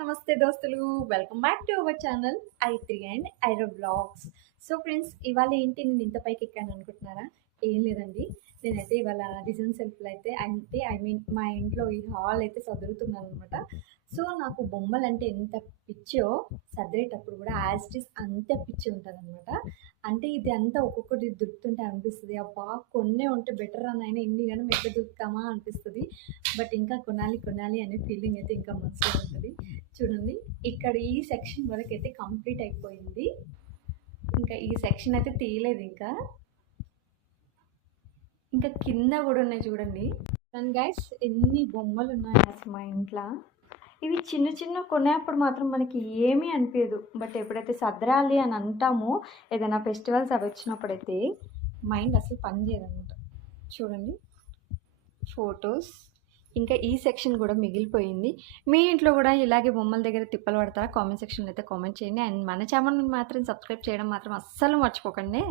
నమస్తే దోస్తులు, welcome back to our channel ఐ3 అండ్ ఐరో బ్లాగ్స్. సో ఫ్రెండ్స్, ఇవాళ ఏంటి నేను ఇంత పైకి ఎక్కాను అనుకుంటున్నారా? ఏం లేదండి, నేనైతే ఇవాళ డిజైన్ సెల్ఫ్లో అయితే ఐ మీన్ మా ఇంట్లో ఈ హాల్ అయితే సదురుతున్నాను అనమాట. సో నాకు బొమ్మలు అంటే ఎంత పిచ్చో, సర్దేటప్పుడు కూడా యాజ్ ఇట్ ఈస్ అంతే పిచ్చి ఉంటుంది అనమాట. అంటే ఇది అంతా ఒక్కొక్కటి దొరుకుతుంటే అనిపిస్తుంది, అబ్బా కొన్నే ఉంటే బెటర్ అని అయినా ఇన్ని కానీ ఎట్లా దొరుకుతామా అనిపిస్తుంది. బట్ ఇంకా కొనాలి కొనాలి అనే ఫీలింగ్ అయితే ఇంకా మనసులో ఉంటుంది. చూడండి, ఇక్కడ ఈ సెక్షన్ వరకు అయితే కంప్లీట్ అయిపోయింది. ఇంకా ఈ సెక్షన్ అయితే తీయలేదు. ఇంకా కింద కూడా ఉన్నాయి చూడండి. అండ్ గైస్, ఎన్ని బొమ్మలు ఉన్నాయి అసలు మా ఇంట్లో. ఇవి చిన్న చిన్న కొనేప్పుడు మాత్రం మనకి ఏమీ అనిపించదు. బట్ ఎప్పుడైతే సదరాలి అని అంటామో, ఏదైనా ఫెస్టివల్స్ అవి వచ్చినప్పుడైతే మైండ్ అసలు పని చేయదన్నమాట. చూడండి, ఫొటోస్. ఇంకా ఈ సెక్షన్ కూడా మిగిలిపోయింది. మీ ఇంట్లో కూడా ఇలాగే బొమ్మల దగ్గర తిప్పలు పడతారా? కామెంట్ సెక్షన్లో అయితే కామెంట్ చేయండి. అండ్ మన ఛానల్ మాత్రం సబ్స్క్రైబ్ చేయడం మాత్రం అస్సలు మర్చిపోకండి.